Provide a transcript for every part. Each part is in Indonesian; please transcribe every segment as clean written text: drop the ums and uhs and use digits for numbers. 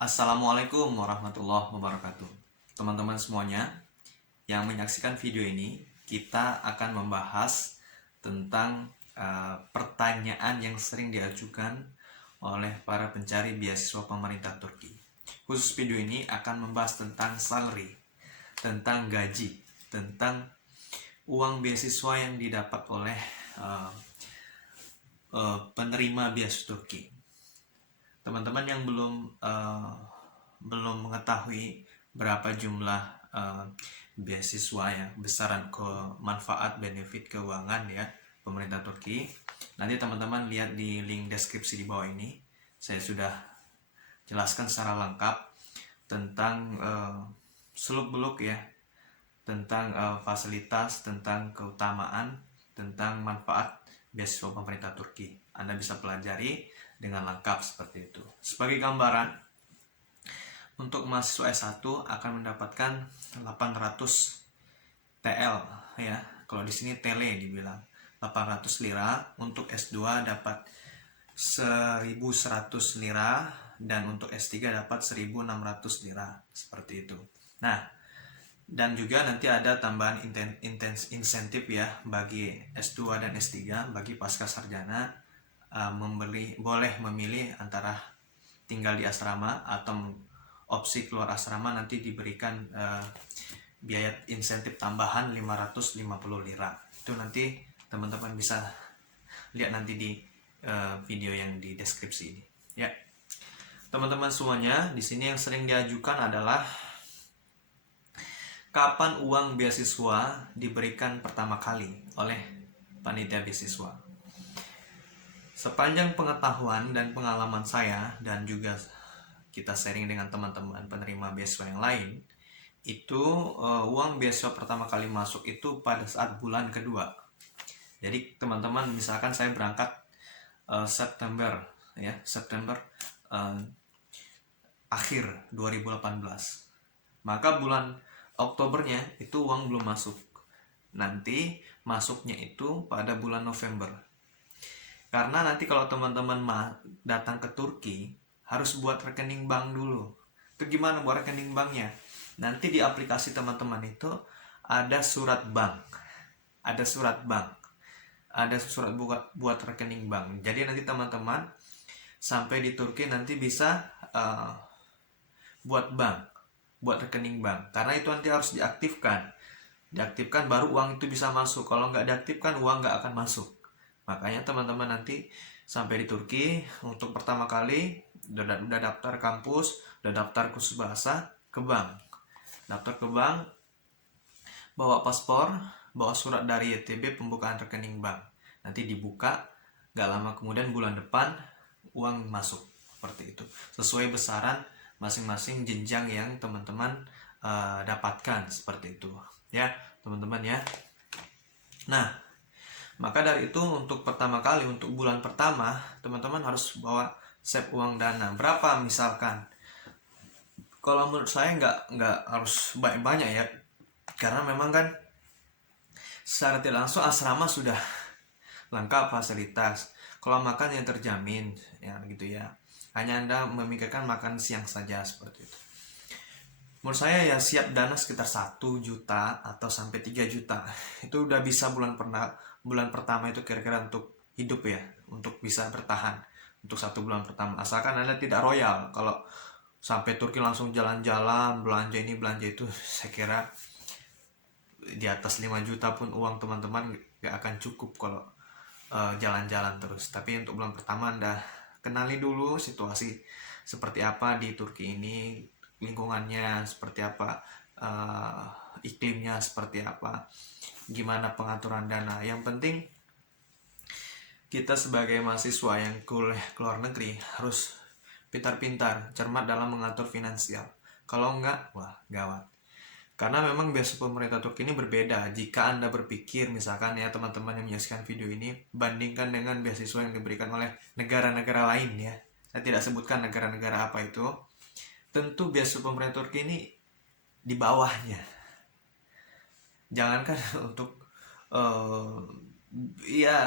Assalamualaikum warahmatullahi wabarakatuh. Teman-teman semuanya yang menyaksikan video ini, kita akan membahas tentang pertanyaan yang sering diajukan oleh para pencari beasiswa pemerintah Turki. Khusus video ini akan membahas tentang salary, tentang gaji, tentang uang beasiswa yang didapat oleh penerima beasiswa Turki. Teman-teman yang belum mengetahui berapa jumlah beasiswa ya, besaran ke manfaat benefit keuangan ya pemerintah Turki, nanti teman-teman lihat di link deskripsi di bawah ini. Saya sudah jelaskan secara lengkap tentang seluk-beluk ya, tentang fasilitas, tentang keutamaan, tentang manfaat beasiswa pemerintah Turki. Anda bisa pelajari dengan lengkap seperti itu. Sebagai gambaran, untuk mahasiswa S1 akan mendapatkan 800 TL ya. Kalau di sini tele dibilang 800 lira, untuk S2 dapat 1100 lira dan untuk S3 dapat 1600 lira seperti itu. Nah, dan juga nanti ada tambahan insentif ya bagi S2 dan S3 bagi pasca sarjana, boleh memilih antara tinggal di asrama atau opsi keluar asrama, nanti diberikan biaya insentif tambahan 550 lira. Itu nanti teman-teman bisa lihat nanti di video yang di deskripsi ini ya. Teman-teman semuanya, di sini yang sering diajukan adalah kapan uang beasiswa diberikan pertama kali oleh panitia beasiswa. Sepanjang pengetahuan dan pengalaman saya, dan juga kita sharing dengan teman-teman penerima beasiswa yang lain, itu uang beasiswa pertama kali masuk itu pada saat bulan kedua. Jadi teman-teman, misalkan saya berangkat September akhir 2018, maka bulan Oktobernya itu uang belum masuk. Nanti masuknya itu pada bulan November. Karena nanti kalau teman-teman datang ke Turki, harus buat rekening bank dulu. Itu gimana buat rekening banknya? Nanti di aplikasi teman-teman itu ada surat bank. Ada surat bank. Ada surat buat rekening bank. Jadi nanti teman-teman sampai di Turki nanti bisa buat bank, buat rekening bank. Karena itu nanti harus diaktifkan baru uang itu bisa masuk. Kalau nggak diaktifkan, uang nggak akan masuk. Makanya teman-teman nanti sampai di Turki, untuk pertama kali udah daftar kampus, udah daftar kursus bahasa, ke bank. Daftar ke bank, bawa paspor, bawa surat dari YTB pembukaan rekening bank. Nanti dibuka, nggak lama kemudian bulan depan uang masuk seperti itu. Sesuai besaran masing-masing jenjang yang teman-teman dapatkan seperti itu ya teman-teman ya. Nah, maka dari itu untuk pertama kali, untuk bulan pertama, teman-teman harus bawa save uang dana. Berapa misalkan? Kalau menurut saya nggak harus banyak-banyak ya. Karena memang kan secara tidak langsung asrama sudah lengkap fasilitas. Kalau makan yang terjamin ya gitu ya. Hanya Anda memikirkan makan siang saja seperti itu. Menurut saya ya siap dana sekitar 1 juta atau sampai 3 juta. Itu udah bisa bulan pertama itu kira-kira untuk hidup ya, untuk bisa bertahan untuk 1 bulan pertama. Asalkan Anda tidak royal. Kalau sampai Turki langsung jalan-jalan, belanja ini belanja itu, saya kira di atas 5 juta pun uang teman-teman gak akan cukup kalau jalan-jalan terus. Tapi untuk bulan pertama Anda kenali dulu situasi seperti apa di Turki ini, lingkungannya seperti apa, iklimnya seperti apa, gimana pengaturan dana. Yang penting kita sebagai mahasiswa yang kuliah ke luar negeri harus pintar-pintar, cermat dalam mengatur finansial. Kalau enggak, wah gawat. Karena memang beasiswa pemerintah Turki ini berbeda. Jika Anda berpikir, misalkan ya teman-teman yang menyaksikan video ini, bandingkan dengan beasiswa yang diberikan oleh negara-negara lain ya. Saya tidak sebutkan negara-negara apa itu. Tentu beasiswa pemerintah Turki ini di bawahnya. Jangankan untuk ya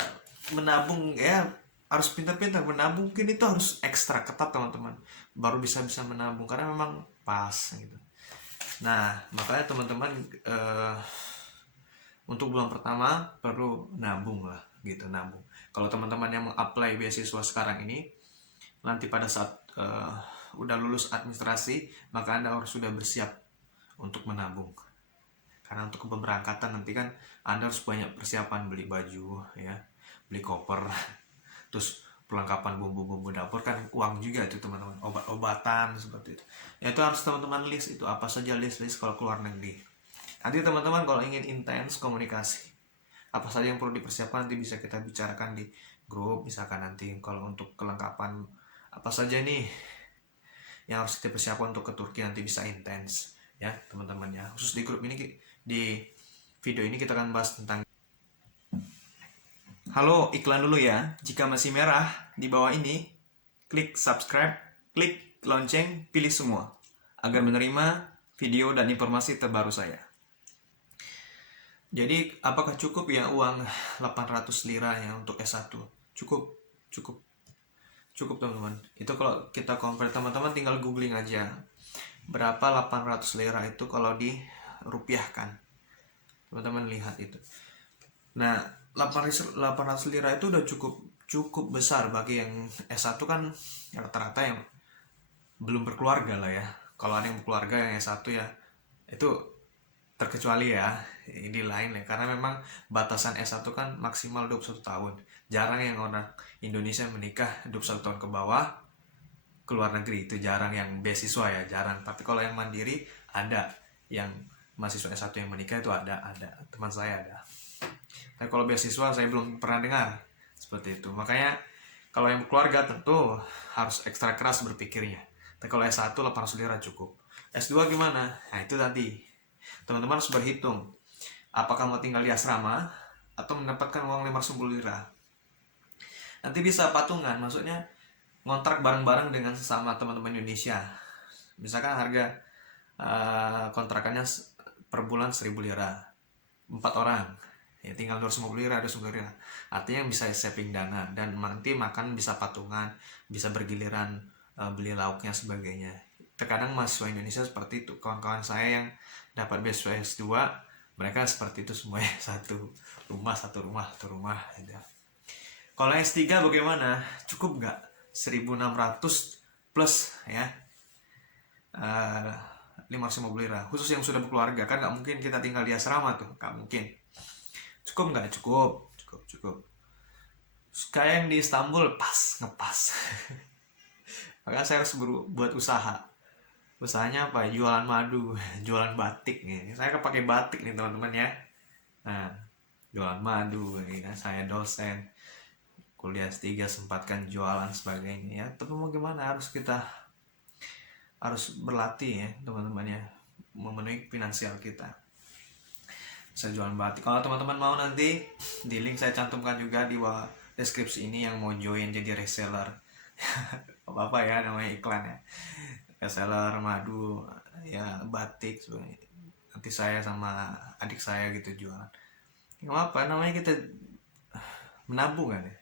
menabung ya, harus pintar-pintar menabung, mungkin itu harus ekstra ketat teman-teman. baru bisa menabung, karena memang pas gitu. Nah, makanya teman-teman untuk bulan pertama perlu nabung lah gitu, nabung. Kalau teman-teman yang apply beasiswa sekarang ini, nanti pada saat udah lulus administrasi, maka Anda harus sudah bersiap untuk menabung. Karena untuk pemberangkatan nanti kan Anda harus banyak persiapan, beli baju ya, beli koper, terus perlengkapan bumbu-bumbu dapur, kan uang juga itu teman-teman, obat-obatan seperti itu. Ya itu harus teman-teman list itu apa saja, list kalau keluar negeri. Nanti teman-teman kalau ingin intens komunikasi, apa saja yang perlu dipersiapkan nanti bisa kita bicarakan di grup. Misalkan nanti kalau untuk kelengkapan apa saja nih yang harus kita persiapkan untuk ke Turki, nanti bisa intens ya teman-teman ya. Khusus di grup ini, di video ini kita akan bahas tentang. Halo, iklan dulu ya. Jika masih merah di bawah ini, klik subscribe, klik lonceng, pilih semua agar menerima video dan informasi terbaru saya. Jadi, apakah cukup ya uang 800 lira ya untuk S1? Cukup, cukup. Cukup teman-teman. Itu kalau kita convert, teman-teman tinggal googling aja. Berapa 800 lira itu kalau dirupiahkan. Teman-teman lihat itu. Nah, 800 lira itu udah cukup besar bagi yang S1 kan, rata-rata yang belum berkeluarga lah ya. Kalau ada yang berkeluarga yang S1 ya, itu terkecuali ya, ini lain ya, karena memang batasan S1 kan maksimal 21 tahun. Jarang yang orang Indonesia menikah 21 tahun ke bawah keluar negeri, itu jarang. Yang beasiswa ya jarang, tapi kalau yang mandiri ada, yang mahasiswa S1 yang menikah itu ada teman saya ada. Tapi kalau beasiswa saya belum pernah dengar seperti itu. Makanya kalau yang keluarga tentu harus ekstra keras berpikirnya. Tapi kalau S1 800 lira cukup. S2 gimana? Nah itu tadi teman-teman harus berhitung, apakah mau tinggal di asrama atau mendapatkan uang 510 lira. Nanti bisa patungan, maksudnya ngontrak bareng-bareng dengan sesama teman-teman Indonesia. Misalkan harga kontrakannya per bulan 1000 lira, 4 orang ya tinggal 250 lira, 250 lira. Artinya bisa saving dana, dan nanti makan bisa patungan, bisa bergiliran beli lauknya sebagainya. Terkadang mahasiswa Indonesia seperti itu, kawan-kawan saya yang dapat beasiswa S2 mereka seperti itu semuanya, satu rumah gitu. Kalau S3 bagaimana? Cukup nggak? 1600 plus ya 550 lira, khusus yang sudah berkeluarga. Kan nggak mungkin kita tinggal di asrama tuh, nggak mungkin. Cukup nggak? Cukup. Kayak yang di Istanbul, ngepas. Maka saya harus buat usaha. Usahanya apa? Jualan madu, jualan batik nih. Saya pakai batik nih teman-teman ya. Nah, jualan madu, ya. Saya dosen, kuliah S3 sempatkan jualan sebagainya ya. Tapi mau gimana, harus berlatih ya teman-teman ya, memenuhi finansial kita. Saya jualan batik. Kalau teman-teman mau, nanti di link saya cantumkan juga di bawah deskripsi ini yang mau join jadi reseller. Apa ya namanya, iklan ya. Reseller madu ya, batik sebenarnya. Nanti saya sama adik saya gitu jualan. Nggak apa namanya, kita menabung kan ya.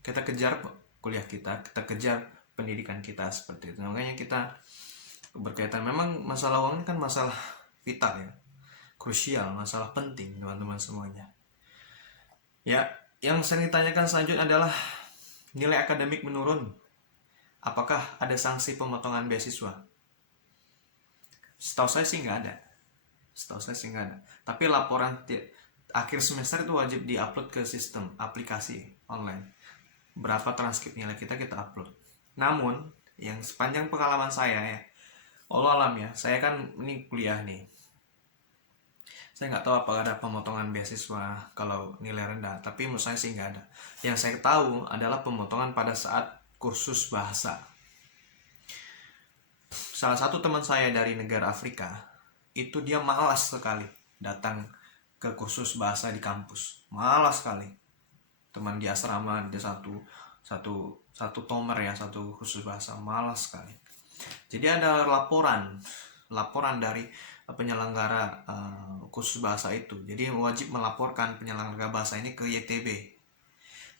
Kita kejar kuliah kita kejar pendidikan kita seperti itu. Makanya kita berkaitan, memang masalah uang ini kan masalah vital ya, krusial, masalah penting teman-teman semuanya. Ya, yang sering ditanyakan selanjutnya adalah nilai akademik menurun, apakah ada sanksi pemotongan beasiswa? Setahu saya sih nggak ada. Tapi laporan akhir semester itu wajib diupload ke sistem aplikasi online. Berapa transkrip nilai kita upload. Namun yang sepanjang pengalaman saya ya, Allah alam ya, saya kan ini kuliah nih, saya nggak tahu apakah ada pemotongan beasiswa kalau nilai rendah, tapi menurut saya sih nggak ada. Yang saya tahu adalah pemotongan pada saat kursus bahasa. Salah satu teman saya dari negara Afrika, itu dia malas sekali datang ke kursus bahasa di kampus, malas sekali. Teman di asrama ada satu tomer ya, satu kursus bahasa, malas sekali. Jadi ada laporan dari penyelenggara kursus bahasa itu. Jadi wajib melaporkan penyelenggara bahasa ini ke YTB.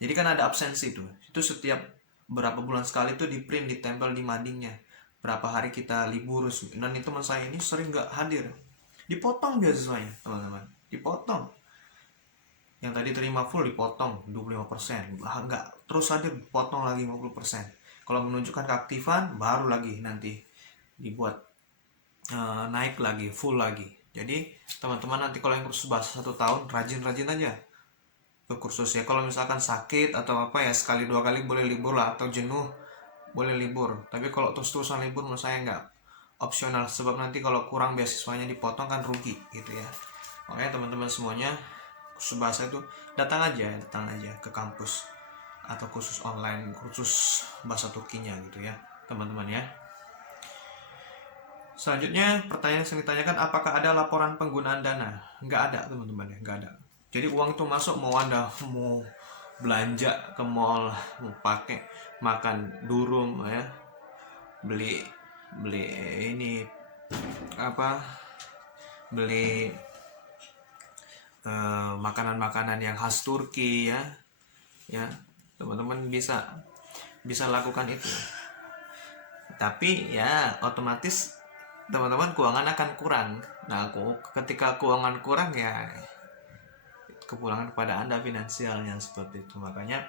Jadi kan ada absensi itu setiap berapa bulan sekali itu di print, ditempel di madingnya. berapa hari kita libur, dan itu teman saya ini sering nggak hadir, dipotong beasiswanya teman-teman, dipotong. Yang tadi terima full dipotong 25%, nggak terus hadir dipotong lagi 50%. Kalau menunjukkan keaktifan baru lagi nanti dibuat naik lagi, full lagi. Jadi teman-teman nanti kalau yang kursus bahasa 1 tahun, rajin-rajin aja ke kursus ya. Kalau misalkan sakit atau apa ya, sekali 2 kali boleh libur lah, atau jenuh boleh libur. Tapi kalau terus-terusan libur menurut saya nggak opsional, sebab nanti kalau kurang beasiswanya dipotong kan rugi gitu ya. Makanya teman-teman semuanya, kursus bahasa itu datang aja ke kampus atau kursus online, kursus bahasa Turkinya gitu ya teman-teman ya. Selanjutnya pertanyaan yang ditanyakan, apakah ada laporan penggunaan dana? Nggak ada teman-teman ya, nggak ada. Jadi uang itu masuk, mau anda mau belanja ke mall, mau pakai makan durum ya, beli beli ini apa, beli makanan-makanan yang khas Turki ya teman-teman bisa lakukan itu. Tapi ya otomatis teman-teman keuangan akan kurang. Nah, ketika keuangan kurang ya kepulangan kepada anda finansialnya seperti itu. Makanya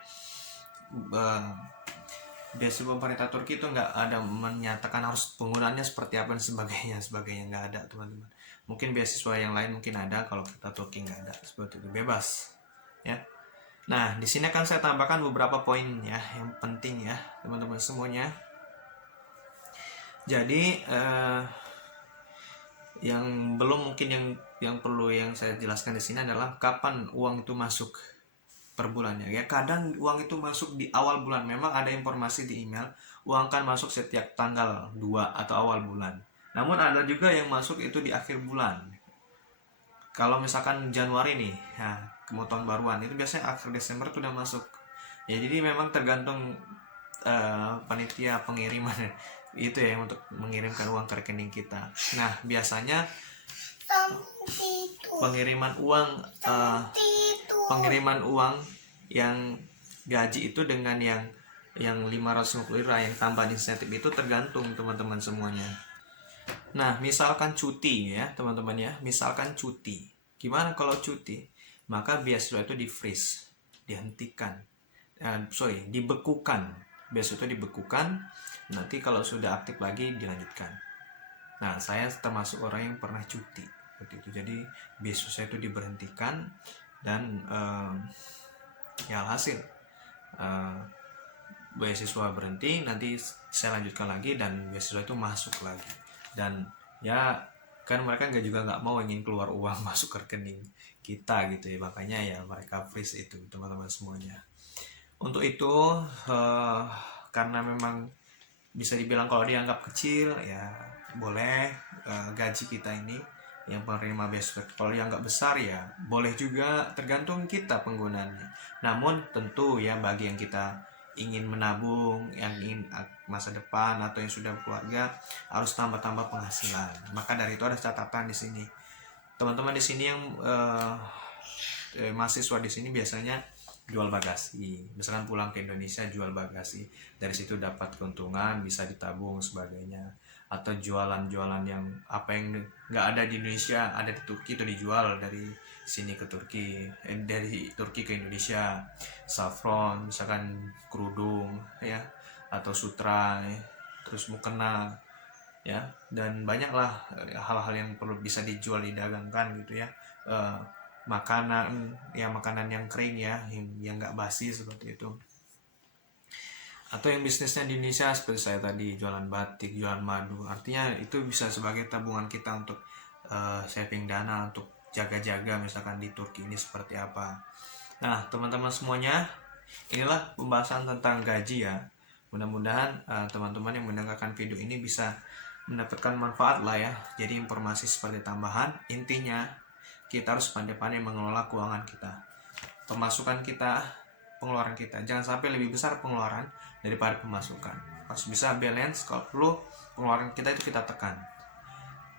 beasiswa pemerintah Turki itu nggak ada menyatakan harus penggunaannya seperti apa dan sebagainya nggak ada teman-teman. Mungkin beasiswa yang lain mungkin ada, kalau kita Turki nggak ada seperti itu, bebas ya. Nah, di sini akan saya tambahkan beberapa poin ya yang penting ya teman-teman semuanya. Jadi yang belum mungkin yang perlu yang saya jelaskan di sini adalah kapan uang itu masuk per bulannya ya. Kadang uang itu masuk di awal bulan, memang ada informasi di email uang kan masuk setiap tanggal 2 atau awal bulan. Namun ada juga yang masuk itu di akhir bulan. Kalau misalkan Januari nih ya, mau tahun baruan, itu biasanya akhir Desember itu udah masuk ya. Jadi memang tergantung panitia pengiriman itu ya, untuk mengirimkan uang ke rekening kita. Nah, biasanya pengiriman uang yang gaji itu dengan yang 550 lira yang tambahan insentif itu tergantung teman-teman semuanya. Nah, misalkan cuti ya teman-teman ya, misalkan cuti. Gimana kalau cuti? Maka beasiswa itu di freeze, dihentikan. Dibekukan. Beasiswa itu dibekukan, nanti kalau sudah aktif lagi dilanjutkan. Nah, saya termasuk orang yang pernah cuti seperti itu. Jadi beasiswa saya itu diberhentikan dan ya alhasil beasiswa berhenti, nanti saya lanjutkan lagi dan beasiswa itu masuk lagi. Dan ya kan mereka nggak mau ingin keluar uang masuk ke rekening kita gitu ya, makanya ya mereka freeze itu teman-teman semuanya. Untuk itu karena memang bisa dibilang kalau dianggap kecil ya boleh gaji kita ini yang penerima beasiswa, kalau dianggap besar ya boleh juga, tergantung kita penggunaannya. Namun tentu ya bagi yang kita ingin menabung, yang ingin masa depan atau yang sudah berkeluarga, harus tambah-tambah penghasilan. Maka dari itu ada catatan di sini. Teman-teman di sini yang mahasiswa di sini biasanya jual bagasi, misalkan pulang ke Indonesia jual bagasi, dari situ dapat keuntungan, bisa ditabung sebagainya. Atau jualan-jualan yang apa yang nggak ada di Indonesia, ada di Turki, itu dijual dari sini ke Turki, dari Turki ke Indonesia. Saffron, misalkan kerudung ya, atau sutra ya, terus mukena ya, dan banyaklah hal-hal yang perlu bisa dijual, didagangkan gitu ya. Makanan yang kering ya, yang nggak basi seperti itu. Atau yang bisnisnya di Indonesia seperti saya tadi, jualan batik, jualan madu, artinya itu bisa sebagai tabungan kita untuk saving dana untuk jaga-jaga misalkan di Turki ini seperti apa. Nah teman-teman semuanya, inilah pembahasan tentang gaji ya. Mudah-mudahan teman-teman yang mendengarkan video ini bisa mendapatkan manfaat lah ya. Jadi informasi seperti tambahan, intinya kita harus pandai-pandai mengelola keuangan kita, pemasukan kita, pengeluaran kita. Jangan sampai lebih besar pengeluaran daripada pemasukan. Harus bisa balance, kalau perlu pengeluaran kita itu kita tekan.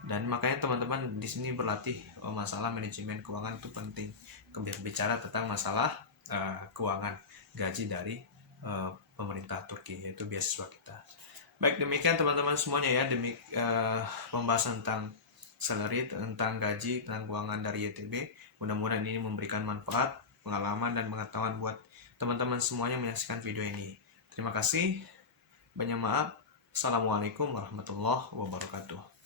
Dan makanya teman-teman di sini berlatih masalah manajemen keuangan itu penting. Bicara tentang masalah keuangan gaji dari pemerintah Turki, yaitu beasiswa kita. Baik, demikian teman-teman semuanya ya, pembahasan tentang salary, tentang gaji, tentang keuangan dari YTB. Mudah-mudahan ini memberikan manfaat, pengalaman, dan pengetahuan buat teman-teman semuanya menyaksikan video ini. Terima kasih, banyak maaf. Assalamualaikum warahmatullahi wabarakatuh.